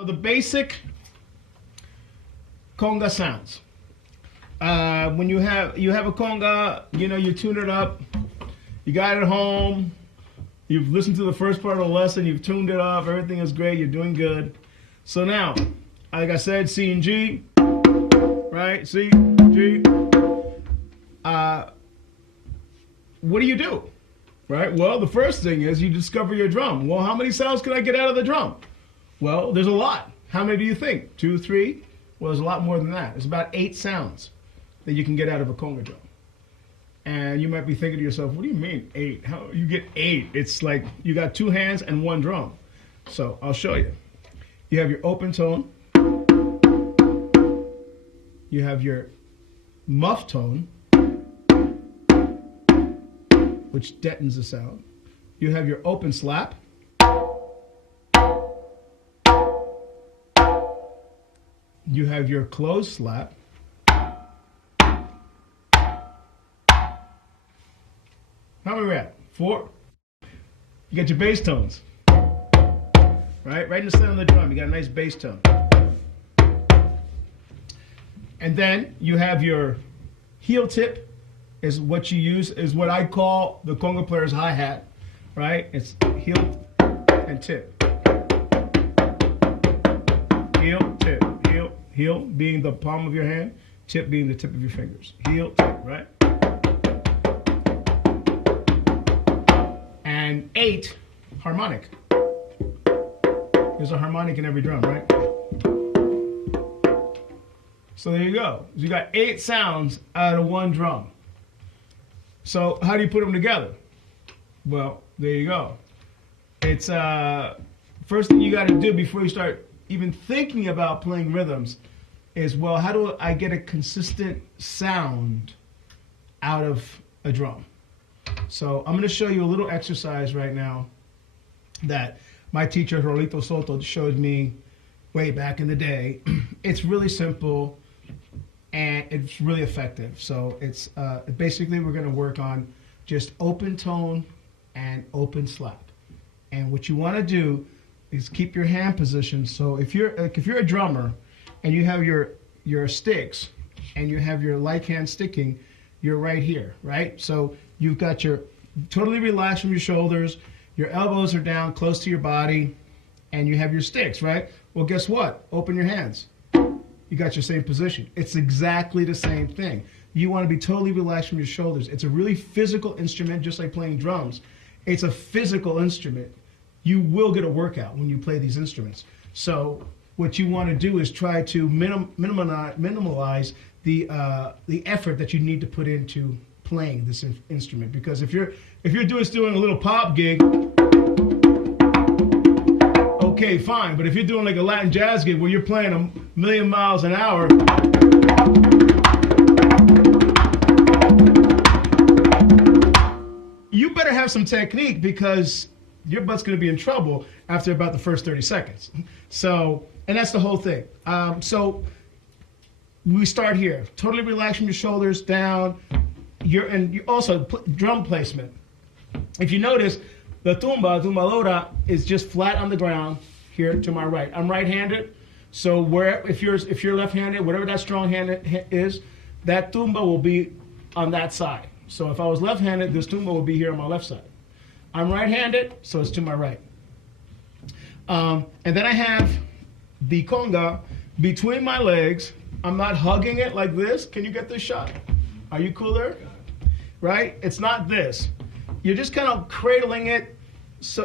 So the basic conga sounds. When you have a conga, you tune it up. You got it home. You've listened to the first part of the lesson. You've tuned it up. Everything is great. You're doing good. So now, like I said, C and G, right? C, G. What do? Right? Well, the first thing is you discover your drum. Well, how many sounds can I get out of the drum? Well, there's a lot. How many do you think? 2, 3? Well, there's a lot more than that. It's about 8 sounds that you can get out of a conga drum. And you might be thinking to yourself, what do you mean 8? How you get 8? It's like you got 2 hands and 1 drum. So I'll show you. You have your open tone. You have your muff tone, which deadens the sound. You have your open slap. You have your closed slap. How many we at? 4. You got your bass tones. Right in the center of the drum, you got a nice bass tone. And then you have your heel tip, is what you use, is what I call the conga player's hi-hat, right? It's heel and tip. Heel, tip, heel being the palm of your hand, tip being the tip of your fingers. Heel, tip, right? And 8, harmonic. There's a harmonic in every drum, right? So there you go. You got 8 sounds out of 1 drum. So how do you put them together? Well, there you go. It's first thing you got to do before you start even thinking about playing rhythms is, well, how do I get a consistent sound out of a drum? So I'm going to show you a little exercise right now that my teacher, Rolito Soto, showed me way back in the day. It's really simple and it's really effective. So it's basically we're going to work on just open tone and open slap. And what you want to do is keep your hand position. So if you're a drummer and you have your sticks and you have your like hand sticking, you're right here, right? So you've got your totally relaxed from your shoulders, your elbows are down close to your body, and you have your sticks, right? Well, guess what? Open your hands. You got your same position. It's exactly the same thing. You want to be totally relaxed from your shoulders. It's a really physical instrument, just like playing drums. It's a physical instrument. You will get a workout when you play these instruments. So what you want to do is try to minimize the effort that you need to put into playing this instrument. Because if you're doing a little pop gig, okay, fine. But if you're doing like a Latin jazz gig where you're playing 1,000,000 miles an hour, you better have some technique because your butt's going to be in trouble after about the first 30 seconds. So, and that's the whole thing. So we start here. Totally relax from your shoulders down. And you also drum placement. If you notice, the tumbadora is just flat on the ground here to my right. I'm right-handed, so if you're left-handed, whatever that strong hand is, that tumba will be on that side. So if I was left-handed, this tumba will be here on my left side. I'm right-handed, so it's to my right. And then I have the conga between my legs. I'm not hugging it like this. Can you get this shot? Are you cool there? Right? It's not this. You're just kind of cradling it,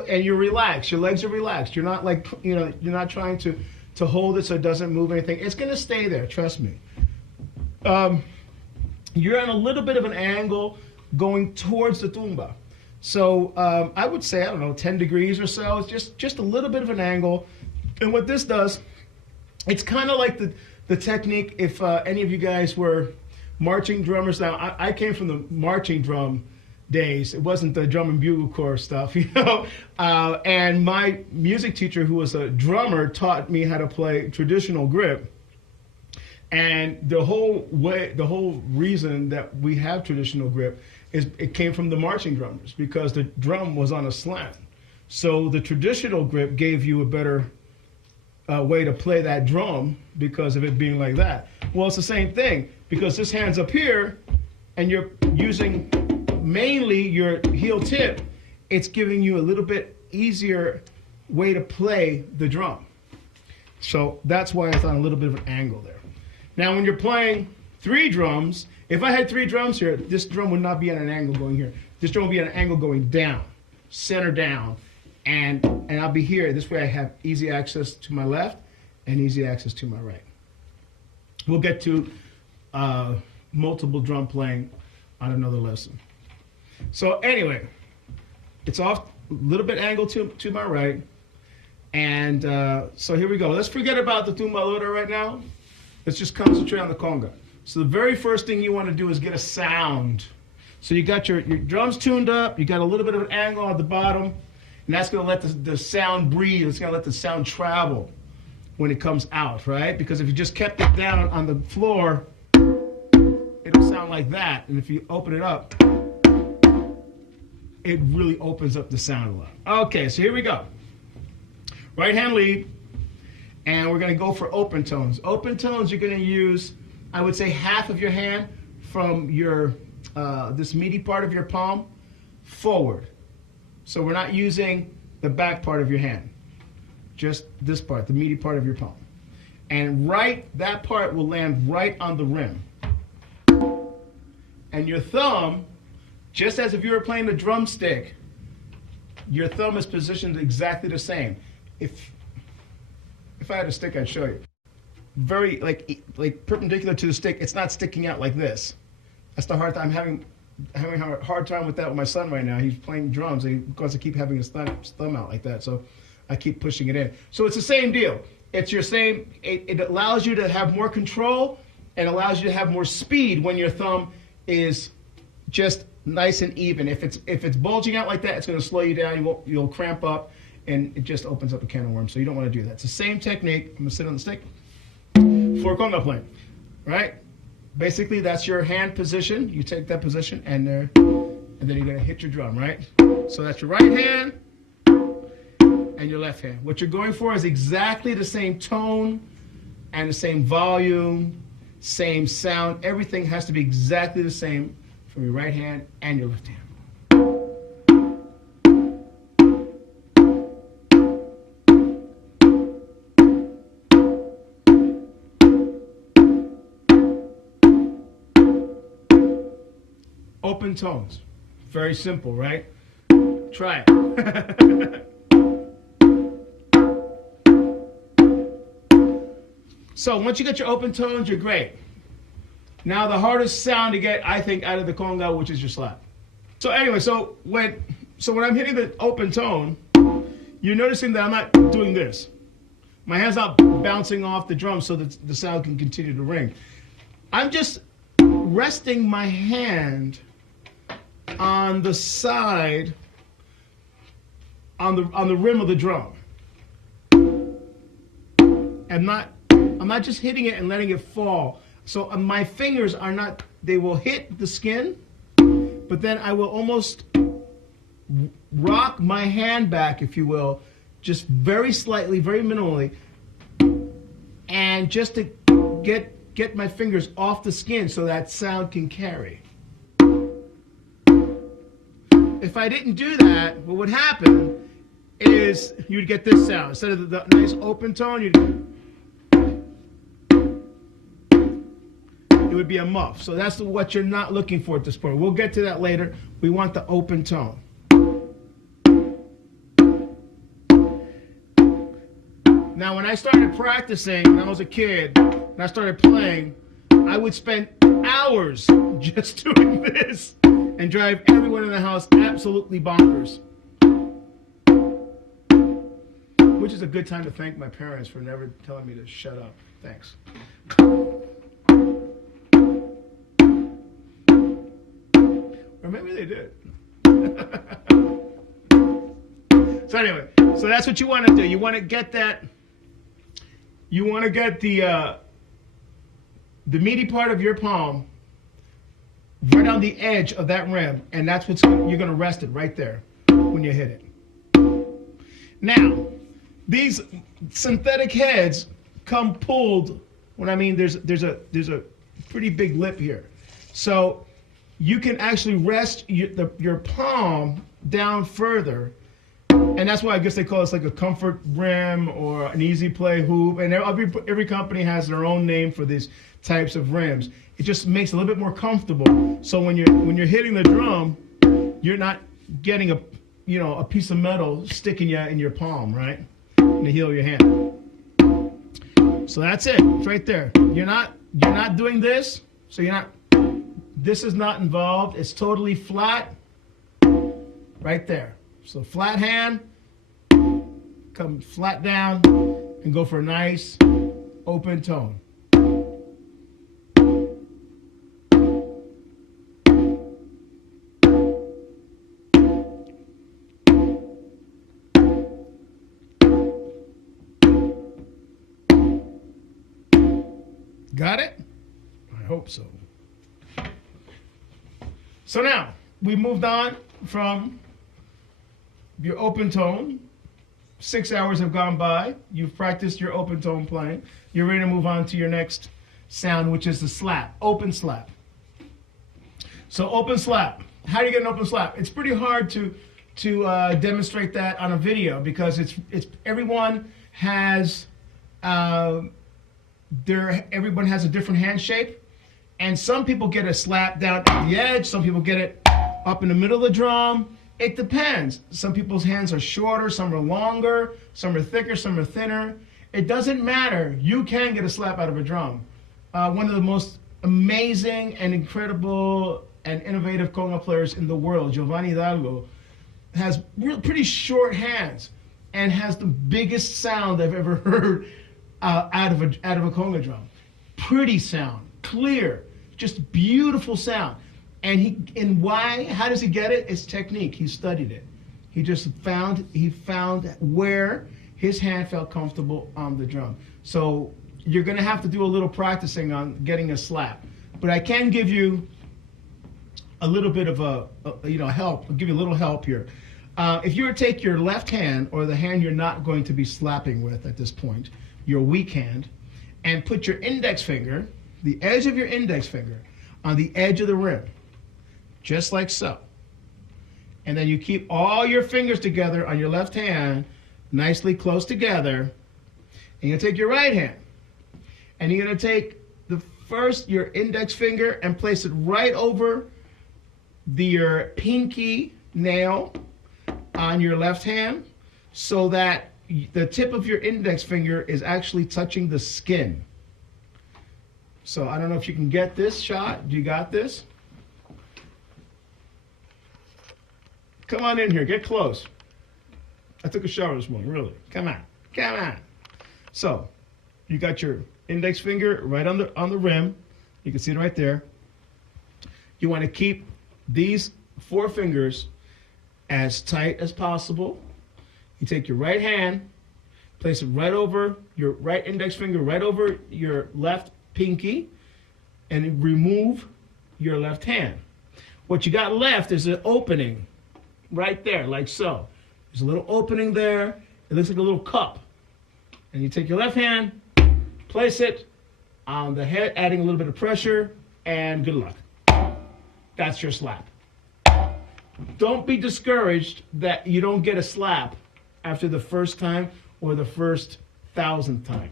and you're relaxed. Your legs are relaxed. You're not like, you're not trying to hold it so it doesn't move anything. It's going to stay there, trust me. You're on a little bit of an angle going towards the tumba. So I would say, I don't know, 10 degrees or so. It's just a little bit of an angle. And what this does, it's kind of like the technique if any of you guys were marching drummers. Now, I came from the marching drum days. It wasn't the drum and bugle corps stuff, and my music teacher, who was a drummer, taught me how to play traditional grip. And the whole reason that we have traditional grip is it came from the marching drummers, because the drum was on a slant. So the traditional grip gave you a better way to play that drum because of it being like that. Well, it's the same thing because this hand's up here and you're using mainly your heel tip. It's giving you a little bit easier way to play the drum. So that's why it's on a little bit of an angle there. Now, when you're playing 3 drums, if I had 3 drums here, this drum would not be at an angle going here. This drum would be at an angle going down, center down, and I'll be here. This way I have easy access to my left and easy access to my right. We'll get to multiple drum playing on another lesson. So anyway, it's off a little bit angled to my right. And so here we go. Let's forget about the tumbalura right now. Let's just concentrate on the conga. So the very first thing you want to do is get a sound. So you got your drums tuned up. You got a little bit of an angle at the bottom. And that's going to let the sound breathe. It's going to let the sound travel when it comes out, right? Because if you just kept it down on the floor, it'll sound like that. And if you open it up, it really opens up the sound a lot. Okay, so here we go. Right hand lead, and we're going to go for open tones. Open tones, you're going to use, I would say, half of your hand from your this meaty part of your palm forward. So we're not using the back part of your hand, just this part, the meaty part of your palm. And that part will land right on the rim. And your thumb, just as if you were playing the drumstick, your thumb is positioned exactly the same. If I had a stick, I'd show you. Very like perpendicular to the stick. It's not sticking out like this. That's the hard time. I'm having a hard time with that with my son right now. He's playing drums and because I keep having his thumb out like that. So I keep pushing it in. So it's the same deal. It's your same. It allows you to have more control and allows you to have more speed when your thumb is just nice and even. If it's bulging out like that, it's going to slow you down. You'll cramp up. And it just opens up a can of worms, so you don't want to do that. It's the same technique. I'm going to sit on the stick for conga playing, right? Basically, that's your hand position. You take that position, and then you're going to hit your drum, right? So that's your right hand and your left hand. What you're going for is exactly the same tone and the same volume, same sound. Everything has to be exactly the same from your right hand and your left hand. Open tones. Very simple, right? Try it. So once you get your open tones, you're great. Now the hardest sound to get, I think, out of the conga, which is your slap. So anyway, so when I'm hitting the open tone, you're noticing that I'm not doing this. My hand's not bouncing off the drum so that the sound can continue to ring. I'm just resting my hand on the side, on the rim of the drum. I'm not just hitting it and letting it fall. So my fingers are not, they will hit the skin, but then I will almost rock my hand back, if you will, just very slightly, very minimally, and just to get my fingers off the skin so that sound can carry. If I didn't do that, what would happen is you'd get this sound. Instead of the nice open tone, it would be a muff. So that's what you're not looking for at this point. We'll get to that later. We want the open tone. Now, when I started practicing, when I was a kid, and I started playing, I would spend hours just doing this and drive everyone in the house absolutely bonkers. Which is a good time to thank my parents for never telling me to shut up. Thanks. Or maybe they did. So anyway, so that's what you want to do. You want to get that. You want to get the meaty part of your palm right on the edge of that rim, and that's you're going to rest it right there when you hit it. Now, these synthetic heads come pulled. When I mean there's a pretty big lip here, so you can actually rest your palm down further, and that's why I guess they call this like a comfort rim or an easy play hoop. And every company has their own name for these types of rims. It just makes it a little bit more comfortable. So when you're hitting the drum, you're not getting a piece of metal sticking you in your palm, right, in the heel of your hand. So that's it. It's right there. You're not doing this. So this is not involved. It's totally flat right there. So flat hand, come flat down and go for a nice open tone. Got it? I hope so. So now, we moved on from your open tone. 6 hours have gone by. You've practiced your open tone playing. You're ready to move on to your next sound, which is the slap, open slap. So open slap. How do you get an open slap? It's pretty hard to demonstrate that on a video because everyone has everyone has a different hand shape, and some people get a slap down at the edge, some people get it up in the middle of the drum. It depends. Some people's hands are shorter, some are longer, some are thicker, some are thinner. It doesn't matter. You can get a slap out of a drum. One of the most amazing and incredible and innovative conga players in the world, Giovanni Hidalgo, has pretty short hands and has the biggest sound I've ever heard out of a conga drum. Pretty sound, clear, just beautiful sound. And how does he get it? It's technique. He studied it. He found where his hand felt comfortable on the drum. So you're going to have to do a little practicing on getting a slap. But I can give you a little bit of help. I'll give you a little help here. If you were to take your left hand, or the hand you're not going to be slapping with at this point, your weak hand, and put your index finger, the edge of your index finger, on the edge of the rim, just like so. And then you keep all your fingers together on your left hand, nicely close together. And you take your right hand, and you're going to take your index finger and place it right over your pinky nail on your left hand, so that the tip of your index finger is actually touching the skin. So I don't know if you can get this shot. Do you got this? Come on in here. Get close. I took a shower this morning, really. Come on. Come on. So you got your index finger right on the rim. You can see it right there. You want to keep these 4 fingers as tight as possible. You take your right hand, place it right over your right index finger, right over your left pinky, and remove your left hand. What you got left is an opening right there, like so. There's a little opening there. It looks like a little cup. And you take your left hand, place it on the head, adding a little bit of pressure, and good luck. That's your slap. Don't be discouraged that you don't get a slap after the first time or the first 1,000th time.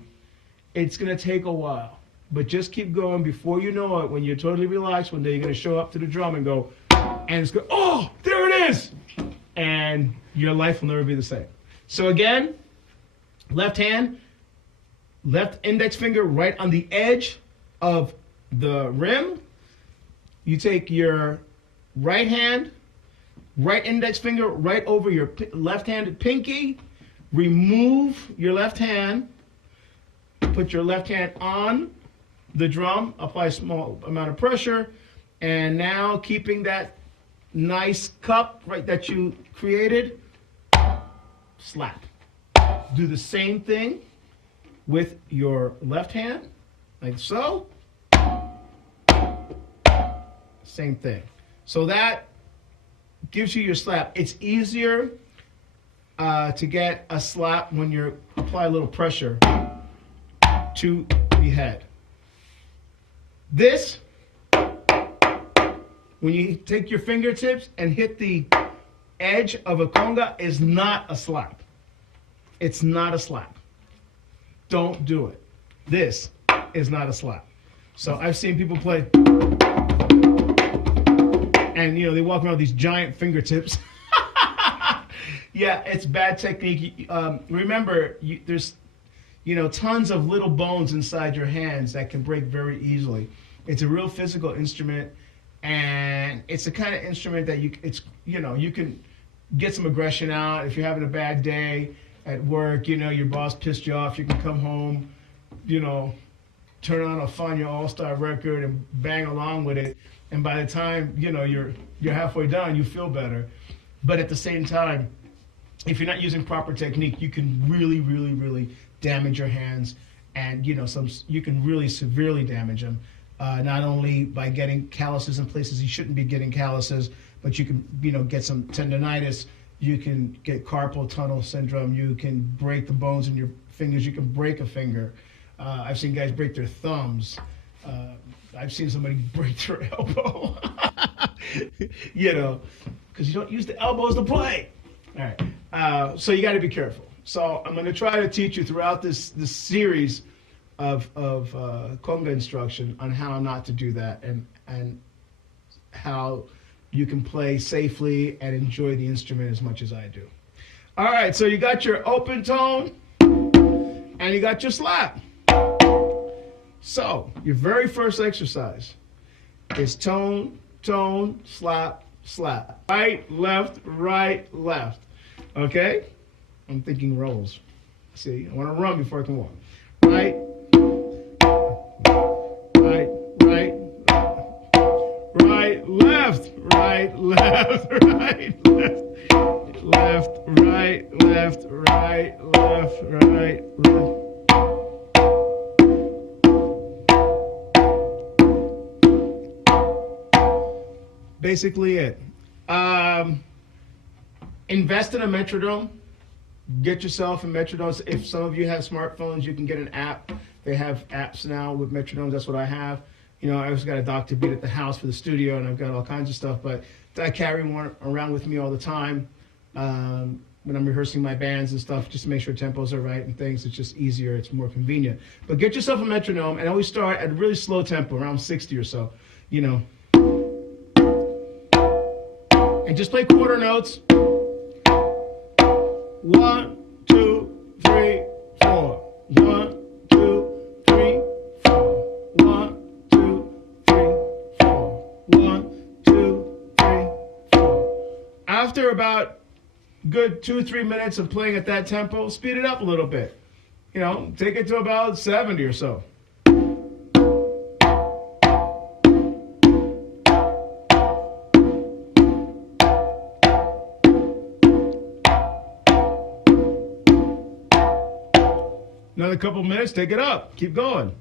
It's going to take a while, but just keep going. Before you know it, when you're totally relaxed, one day you're going to show up to the drum and go, and it's going, oh, there it is! And your life will never be the same. So again, left hand, left index finger right on the edge of the rim. You take your right hand, right index finger right over your left-handed pinky. Remove your left hand. Put your left hand on the drum. Apply a small amount of pressure. And now, keeping that nice cup right that you created, slap. Do the same thing with your left hand, like so. Same thing. So that gives you your slap. It's easier to get a slap when you apply a little pressure to the head. This, when you take your fingertips and hit the edge of a conga, is not a slap. It's not a slap. Don't do it. This is not a slap. So I've seen people play, and they walk around with these giant fingertips. Yeah, it's bad technique. Remember, there's tons of little bones inside your hands that can break very easily. It's a real physical instrument, and it's the kind of instrument that you can get some aggression out. If you're having a bad day at work, your boss pissed you off, you can come home, turn on a Fania All-Star record and bang along with it. And by the time, you're halfway done, you feel better. But at the same time, if you're not using proper technique, you can really, really, really damage your hands, and you can really severely damage them. Not only by getting calluses in places you shouldn't be getting calluses, but you can get some tendonitis. You can get carpal tunnel syndrome. You can break the bones in your fingers. You can break a finger. I've seen guys break their thumbs. I've seen somebody break their elbow. Because you don't use the elbows to play. All right. So you got to be careful. So I'm going to try to teach you throughout this series of conga instruction on how not to do that, and how you can play safely and enjoy the instrument as much as I do. All right. So you got your open tone and you got your slap. So your very first exercise is tone, tone, slap, slap. Right, left, right, left. Okay? I'm thinking rolls. See, I want to run before I can walk. Right, right, right, right, left, right, left, right, left, left, right, left, right, left, right, left. Basically it. Invest in a metronome. Get yourself a metronome. If some of you have smartphones, you can get an app. They have apps now with metronomes. That's what I have. I always got a Dr. Beat at the house for the studio, and I've got all kinds of stuff. But I carry one around with me all the time when I'm rehearsing my bands and stuff, just to make sure tempos are right and things. It's just easier. It's more convenient. But get yourself a metronome, and always start at a really slow tempo, around 60 or so. And just play quarter notes. 1, 2, 3, 4. 1, 2, 3, 4. 1, 2, 3, 4. 1, 2, 3, 4. After about good 2-3 minutes of playing at that tempo, speed it up a little bit. Take it to about 70 or so. Another couple minutes, take it up. Keep going.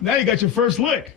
Now you got your first lick.